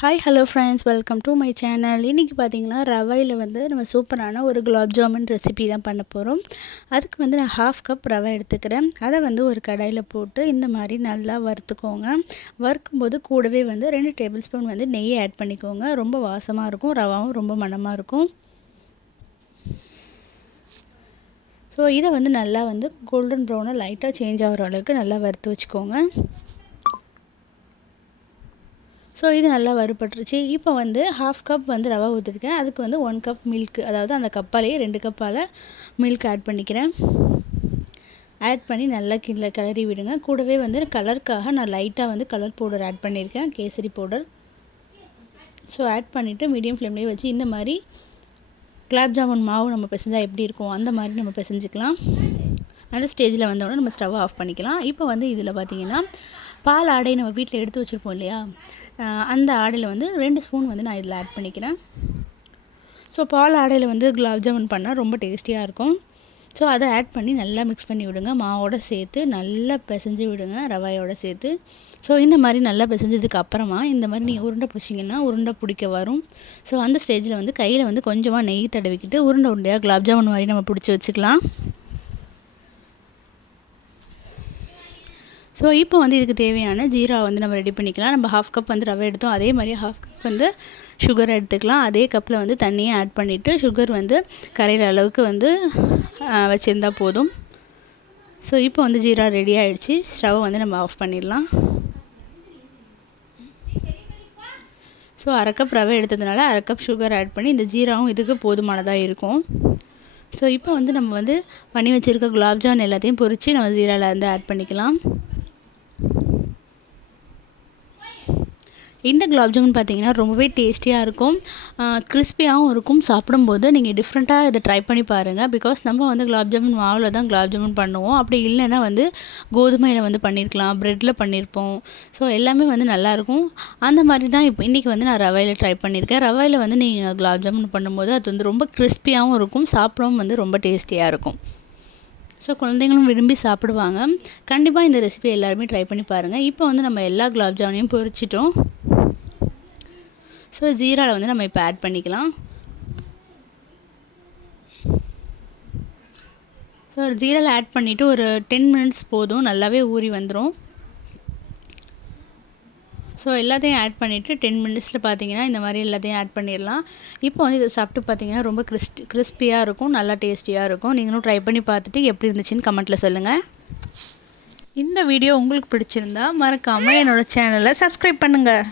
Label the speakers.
Speaker 1: Hi hello friends welcome to my channel இன்றைக்கி பார்த்தீங்கன்னா ரவையில் வந்து நம்ம சூப்பரான ஒரு குலாப் ஜாமுன் ரெசிபி தான் பண்ண போகிறோம் அதுக்கு வந்து நான் ஹாஃப் கப் ரவை எடுத்துக்கிறேன். அதை வந்து ஒரு கடாயில் போட்டு இந்த மாதிரி நல்லா வறுத்துக்கோங்க. வறுக்கும்போது கூடவே வந்து ரெண்டு டேபிள் ஸ்பூன் வந்து நெய் ஆட் பண்ணிக்கோங்க. ரொம்ப வாசமாக இருக்கும். ரவாவும் ரொம்ப மணமாக இருக்கும். ஸோ இதை வந்து நல்லா வந்து கோல்டன் ப்ரௌனாக லைட்டாக சேஞ்ச் ஆகிற அளவுக்கு நல்லா வறுத்து வச்சுக்கோங்க. ஸோ இது நல்லா வறுபட்டுருச்சு. இப்போ வந்து ஹாஃப் கப் வந்து ரவா ஊற்றிருக்கேன் அதுக்கு வந்து ஒன் கப் மில்க் அதாவது அந்த கப்பாலேயே ரெண்டு கப்பால் மில்க் ஆட் பண்ணிக்கிறேன். ஆட் பண்ணி நல்லா கீழே கிளறி விடுங்க. கூடவே வந்து கலருக்காக நான் லைட்டாக வந்து கலர் பவுடர் ஆட் பண்ணியிருக்கேன். கேசரி பவுடர் ஸோ ஆட் பண்ணிவிட்டு மீடியம் ஃப்ளேம்லேயே வச்சு இந்த மாதிரி குலாப் ஜாமுன் மாவு நம்ம பிசைஞ்சால் எப்படி இருக்கும்? அந்த மாதிரி நம்ம பிசைஞ்சிக்கலாம். அந்த ஸ்டேஜில் வந்தோடனே நம்ம ஸ்டவ் ஆஃப் பண்ணிக்கலாம். இப்போ வந்து இதில் பார்த்திங்கன்னா பால் ஆடை நம்ம வீட்டில் எடுத்து வச்சுருப்போம் இல்லையா? அந்த ஆடையில் வந்து ரெண்டு ஸ்பூன் வந்து நான் இதில் ஆட் பண்ணிக்கிறேன். ஸோ பால் ஆடையில் வந்து குலாப் ஜாமுன் பண்ணால் ரொம்ப டேஸ்டியாக இருக்கும். ஸோ அதை ஆட் பண்ணி நல்லா மிக்ஸ் பண்ணி விடுங்க. மாவோடு சேர்த்து நல்லா பிசைஞ்சு விடுங்க ரவாயோட சேர்த்து. ஸோ இந்த மாதிரி நல்லா பிசைஞ்சதுக்கு அப்புறமா இந்த மாதிரி நீங்கள் உருண்டை பிடிச்சிங்கன்னா உருண்டை பிடிக்க வரும். ஸோ அந்த ஸ்டேஜில் வந்து கையில் வந்து கொஞ்சமாக நெய் தடவிக்கிட்டு உருண்டை உருண்டையாக குலாப் ஜாமுன் மாதிரி நம்ம பிடிச்சி வச்சுக்கலாம். ஸோ இப்போ வந்து இதுக்கு தேவையான ஜீரா வந்து நம்ம ரெடி பண்ணிக்கலாம். நம்ம ஹாஃப் கப் வந்து ரவை எடுத்தோம். அதே மாதிரி ஹாஃப் கப் வந்து சுகர் எடுத்துக்கலாம். அதே கப்பில் வந்து தண்ணியை ஆட் பண்ணிவிட்டு சுகர் வந்து கரையிற அளவுக்கு வந்து வச்சுருந்தா போதும். ஸோ இப்போ வந்து ஜீரா ரெடி ஆகிடுச்சு ஸ்டவ் வந்து நம்ம ஆஃப் பண்ணிடலாம். ஸோ அரை கப் ரவை எடுத்ததுனால அரை கப் சுகர் ஆட் பண்ணி இந்த ஜீராவும் இதுக்கு போதுமானதாக இருக்கும். ஸோ இப்போ வந்து நம்ம வந்து பண்ணி வச்சுருக்க குலாப்ஜான் எல்லாத்தையும் பொறிச்சு நம்ம ஜீராவில் வந்து ஆட் பண்ணிக்கலாம். இந்த குலாப் ஜாமுன் பார்த்தீங்கன்னா ரொம்பவே டேஸ்டியாக இருக்கும். கிறிஸ்பியாகவும் இருக்கும். சாப்பிடும்போது நீங்கள் டிஃப்ரெண்ட்டாக இதை ட்ரை பண்ணி பாருங்கள் பிகாஸ் நம்ம வந்து குலாப் ஜாமுன் மாவில் தான் குலாப் ஜாமுன் பண்ணுவோம். அப்படி இல்லைன்னா வந்து கோதுமையில் வந்து பண்ணியிருக்கலாம் ப்ரெட்டில் பண்ணியிருப்போம் ஸோ எல்லாமே வந்து நல்லாயிருக்கும் அந்த மாதிரி தான் இப்போ இன்றைக்கி வந்து நான் ரவையில் ட்ரை பண்ணியிருக்கேன் ரவையில் வந்து நீங்கள் குலாப் ஜாமுன் பண்ணும்போது அது வந்து ரொம்ப கிறிஸ்பியாகவும் இருக்கும். சாப்பிடவும் வந்து ரொம்ப டேஸ்டியாக இருக்கும். ஸோ குழந்தைங்களும் விரும்பி சாப்பிடுவாங்க. கண்டிப்பாக இந்த ரெசிபி எல்லாருமே ட்ரை பண்ணி பாருங்கள் இப்போ வந்து நம்ம எல்லா குலாப் ஜாமுனையும் பொரிச்சிட்டோம். ஸோ ஜீராவில் வந்து நம்ம இப்போ ஆட் பண்ணிக்கலாம். ஸோ ஒரு ஜீராவில் ஆட் பண்ணிவிட்டு ஒரு டென் மினிட்ஸ் போதும். நல்லாவே ஊறி வந்துடும் ஸோ எல்லாத்தையும் ஆட் பண்ணிவிட்டு டென் மினிட்ஸில் பார்த்தீங்கன்னா இந்த மாதிரி எல்லாத்தையும் ஆட் பண்ணிடலாம். இப்போ வந்து இதை சாப்பிட்டு பார்த்தீங்கன்னா ரொம்ப கிறிஸ்ட் கிறிஸ்பியாக இருக்கும். நல்லா டேஸ்டியாக இருக்கும். நீங்களும் ட்ரை பண்ணி பார்த்துட்டு எப்படி இருந்துச்சுன்னு கமெண்ட்டில் சொல்லுங்கள் இந்த வீடியோ உங்களுக்கு பிடிச்சிருந்தா மறக்காமல் என்னோடய சேனலை சப்ஸ்கிரைப் பண்ணுங்கள்